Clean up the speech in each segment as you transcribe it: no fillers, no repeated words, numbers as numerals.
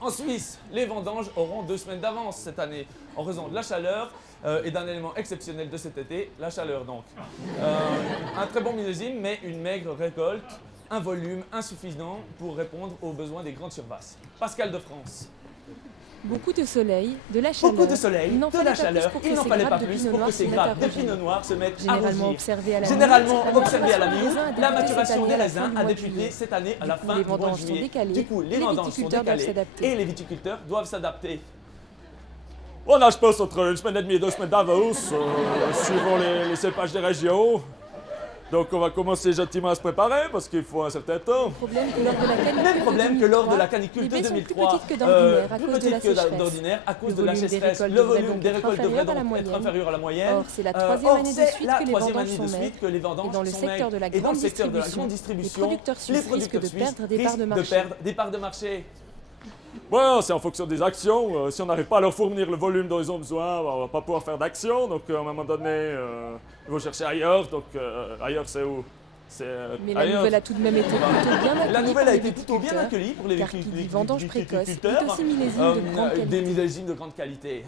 En Suisse, les vendanges auront 2 semaines d'avance cette année, en raison de la chaleur et d'un élément exceptionnel de cet été, la chaleur donc. Un très bon millésime, mais une maigre récolte, un volume insuffisant pour répondre aux besoins des grandes surfaces. Pascal de France. Beaucoup de soleil, de la chaleur. Beaucoup de soleil, Il n'en de fallait la pas plus chaleur, pour il que n'en ces fallait grappes pas de plus pinot pour noir que se ces mettent à grappes de rougir. pinot noir se mettent à Généralement rougir. observé à la Généralement mi-août, observé à la mi-août, raisin a la débuté maturation cette des année à la raisins fin du a mois de débuté juillet. cette année à la Du coup, fin les du mois de vendanges sont juillet. décalées, Du coup, les les vendanges sont viticulteurs doivent décalées s'adapter. et les viticulteurs doivent s'adapter. On a, je pense, entre 1 semaine et demie et 2 semaines d'avance, suivant les cépages des régions. Donc on va commencer gentiment à se préparer parce qu'il faut un certain temps. Même problème que lors de la canicule de 2003. Les baies sont plus petites que d'ordinaire à plus cause de la petites que sécheresse. d'ordinaire à cause Le de la volume des sécheresse. récoltes Le devrait volume donc des être récoltes devrait inférieur à la donc être moyenne. inférieur à la moyenne. Or, c'est la troisième année de suite que les vendanges sont maigres. que les vendanges Et dans le sont secteur maigres. de la Et dans le grande secteur de la grande distribution, distribution, les producteurs suisses risquent de perdre des parts de risquent marché. perdre des parts de marché. Bon, c'est en fonction des actions. Si on n'arrive pas à leur fournir le volume dont ils ont besoin, on ne va pas pouvoir faire d'action. Donc, à un moment donné, il faut chercher ailleurs. Donc, ailleurs, c'est où? Mais la nouvelle a tout de même été plutôt bien accueillie. La nouvelle a été plutôt bien accueillie pour les car qui dit viticulteurs. vendange précoce, dit aussi millésime de grande Des qualité. millésimes de grande qualité.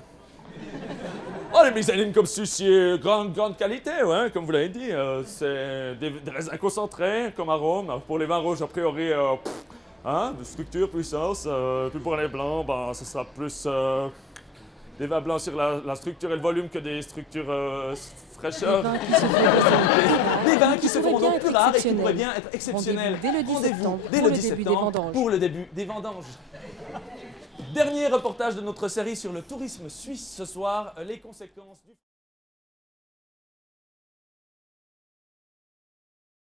Oh, les millésimes comme ceci, grande qualité, ouais, comme vous l'avez dit. C'est des raisins concentrés comme arôme. Alors, pour les vins rouges, a priori, de structure, puissance. Puis pour les blancs, ce sera plus des vins blancs sur la structure et le volume que des structures fraîcheur. Des vins qui se feront donc plus rares et qui pourraient bien être exceptionnels. Dès le 10 septembre, dès pour le le 10 début des septembre vendanges. pour le début des vendanges. Dernier reportage de notre série sur le tourisme suisse ce soir, les conséquences du...